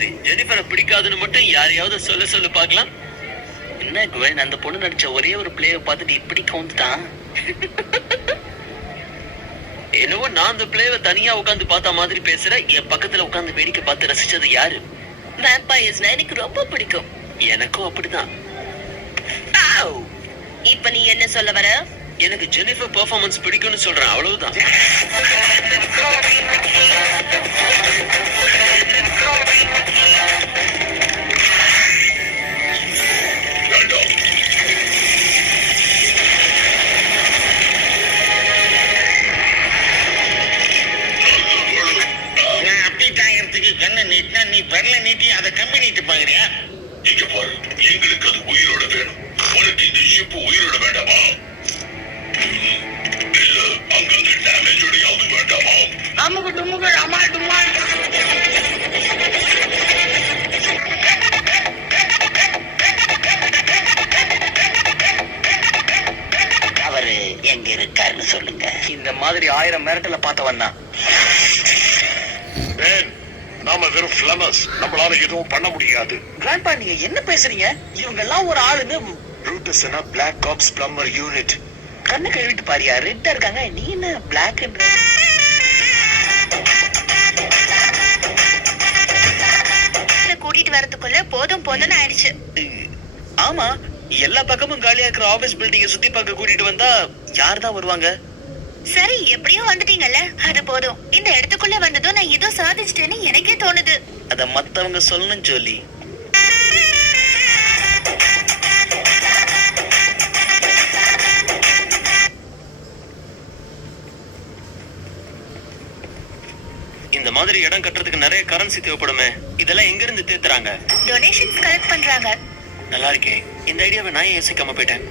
ஜெனிஃபரை பிடிக்காதுன்னு மட்டும் யாரையாவது சொல்ல பார்க்கலாம். என்ன குவன், அந்த பொண்ணு நடிச்ச ஒரே ஒரு பிளேவை பார்த்துட்டு இப்படி கவுந்துட்டான். என்னவோ நான் அந்த பிளேவை தனியா உட்காந்து பார்த்த மாதிரி பேசுற, என் பக்கத்துல உட்காந்து வேடிக்கை பார்த்து ரசிச்சது யாரு? வேம்பயர்ஸ்னா எனக்கு ரொம்ப பிடிக்கும். எனக்கும் அப்படிதான். இப்ப நீ என்ன சொல்ல வர? எனக்கு ஜெனிஃபர் பெர்ஃபார்மன்ஸ் பிடிக்கும்னு சொல்றேன், அவ்வளவுதான். கண்ணை நீட்டினா நீ பெரல நீட்டி அதை கம்பி நீட்டு பாக்குறியா? இங்க பாரு, எங்களுக்கு அது உயிரோட வேணும். உனக்கு இந்த ஈப்பு உயிரோட வேண்டாமா? இல்ல அங்கிருந்து டேமேஜோடையாவது வேண்டாமா? அமுகு டுமுகு அமால் டுமால். அவரு எங்க இருக்காருன்னு சொல்லுங்க. இந்த மாதிரி 1000 மிரட்டல பார்த்தவன் தான். நாம வெறும் ஃபிளமர்ஸ், நம்மளால எதுவும் பண்ண முடியாது. கிராண்ட்பா, நீங்க என்ன பேசுறீங்க? இவங்க எல்லாம் ஒரு ஆளுன்னு. ரூட்டஸ்னா பிளாக் ஆப்ஸ் பிளம்பர் யூனிட். கண்ணு கழுவிட்டு பாரியா, ரெட்டா இருக்காங்க, நீ என்ன பிளாக்? கூட்டிட்டு வரதுக்குள்ள போதும் போதும்னு ஆயிடுச்சு. ஆமா, எல்லா பக்கமும் காலியா இருக்கிற ஆபீஸ் பில்டிங்க சுத்தி பார்க்க கூட்டிட்டு வந்தா யார் தான் வருவாங்க? சரி, எப்படியோ வந்துட்டீங்கல்ல, அது போதும். இந்த இடத்துக்குள்ள வந்ததும் நான் ஏதோ சாதிச்சிட்டேன்னு எனக்கே தோணுது. அத மத்தவங்க சொல்லணும் ஜோலி. இந்த மாதிரி இடம் கட்டுறதுக்கு நிறைய கரன்சி தேவைப்படுமே, இதெல்லாம் எங்க இருந்து தேத்துறாங்க? டொனேஷன்ஸ் கலெக்ட் பண்றாங்க. நல்லா இருக்கே, இந்த ஐடியாவை நான் யோசிக்காம போயிட்டேன்.